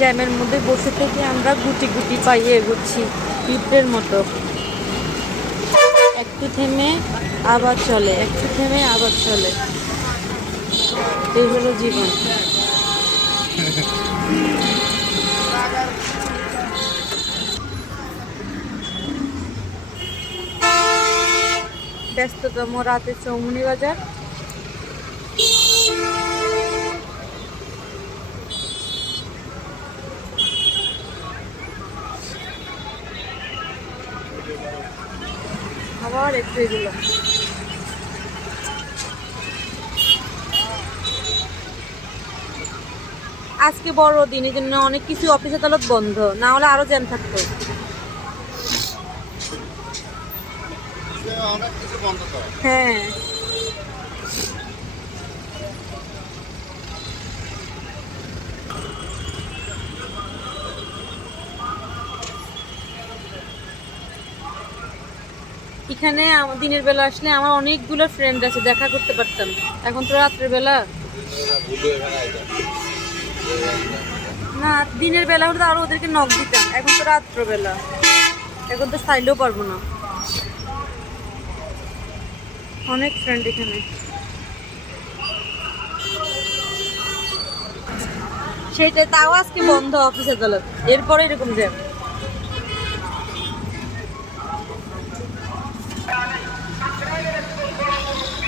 জ্যামের মধ্যে বসে থেকে আমরা গুটি গুটি পাইয়ে এগোচ্ছি, পিঁপড়ের মতো। একটু থেমে আবার চলে, একটু থেমে আবার চলে। এই হলো জীবন। ব্যস্ততম রাতে চৌমুনি বাজার। আবার একটু এগুলো। আজকে বড় দিন এই জন্য অনেক কিছু অফিস আদালত বন্ধ না হলে আরও জ্যাম থাকতো। হ্যাঁ। এখানে দিনের বেলা আসলে আমার অনেকগুলো ফ্রেন্ড আছে, দেখা করতে পারতাম। এখন তো রাত্রের বেলা। না, দিনের বেলা হলে তো আরও ওদেরকে নখ দিতাম। এখন তো রাত্র বেলা। এখন তো চাইলেও পারব না। অনেক ফ্রেন্ড এখানে। সেটা তাও আজকে বন্ধ অফিস আদালত। এরপরে এরকম জ্যাম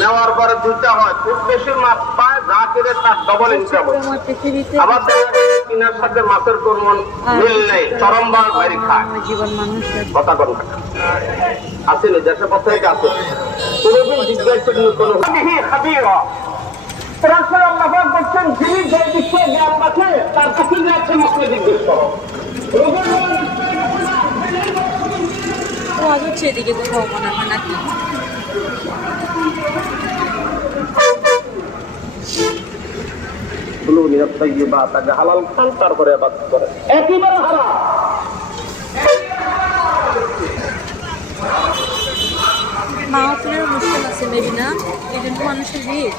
নেওয়ার পরে দুইটা হয়। খুব বেশি মাছ পায় যা কিনে তার ডবল ইনকাম হচ্ছে। আবার দেখা কিনার সাথে মাছের কোন মিল নেই চরম বার বাইরে খায়। কথা কোন আসেনি দেশে প্রত্যেক আছে। জিজ্ঞাসা কোনো বলছেন যিনি যে বিষয়ে জ্ঞান রাখে তার কাছে যাচ্ছে মুখে জিজ্ঞেস করো। আওয়াজ হচ্ছে এদিকে কোথাও মনে হয় নাকি? তাকে হালাল খান তারপরে আবাদ করে একেবারে হারাম মাহফিলের অনুষ্ঠান আছে মেরিনা এই জন্য মানুষের ভিড়